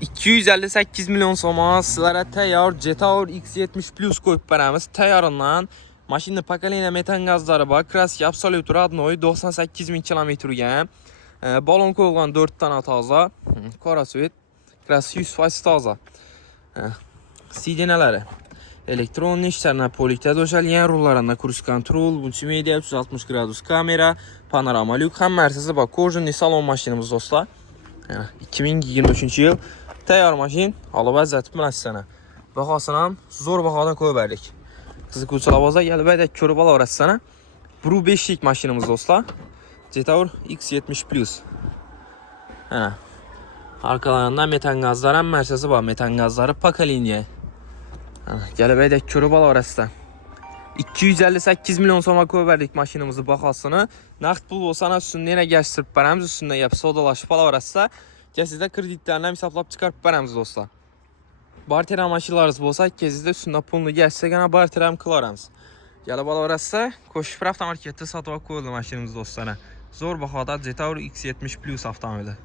258 milyon soma sizlərə təyar Jetour X70 Plus qoyub bərəmiz. Təyarından maşının pokoleniya metan qazları var. Kraski Absolut Radnoy 98 min kilometrə. Balon qoyulğan 4 dənə taza. Qarasvet. Kraski 100% taza. Sidinələri. Elektron işlərinə polikdə döşəliyən rullarında cruise control, multimedia, 360 qradus kamera, panorama lük, həm mərsəsi bax, Korjun salon maşinimiz dostlar. 2023-cü il təyar maşin alıb əzzət münəssənə. Baxasınam, zor baxadan qoyu bərlik. Qızı qulçalabaza gəlib ədək körü bala öyrətsənə. Buru 5'lik maşinimiz dostlar. Jetour X70 Plus. Arkalarında metan qazları, həm mərsəsi var, metan qazları, pokoleniya. Gəlib ədək körü bala öyrətsən. 258 milyon soma qoy verdik maşinimizi baxasını. Nəqd pul olsana üstündə yenə gəşdirib bərəmiz üstündə yapsa dolaşıb bala öyrətsə. Gəzizdə kreditlərindən hesablab çıxarıb bərəmiz dostlar. Barter maşinlarınız olsa gəzizdə üstündə pulunu gəşsə qana barterəm kılarams. Gəlib bala öyrətsə koşub avtomarketdə satıb qoyuldu maşinimiz dostlara. Zor baxada Jetour X70 Plus avtomobili.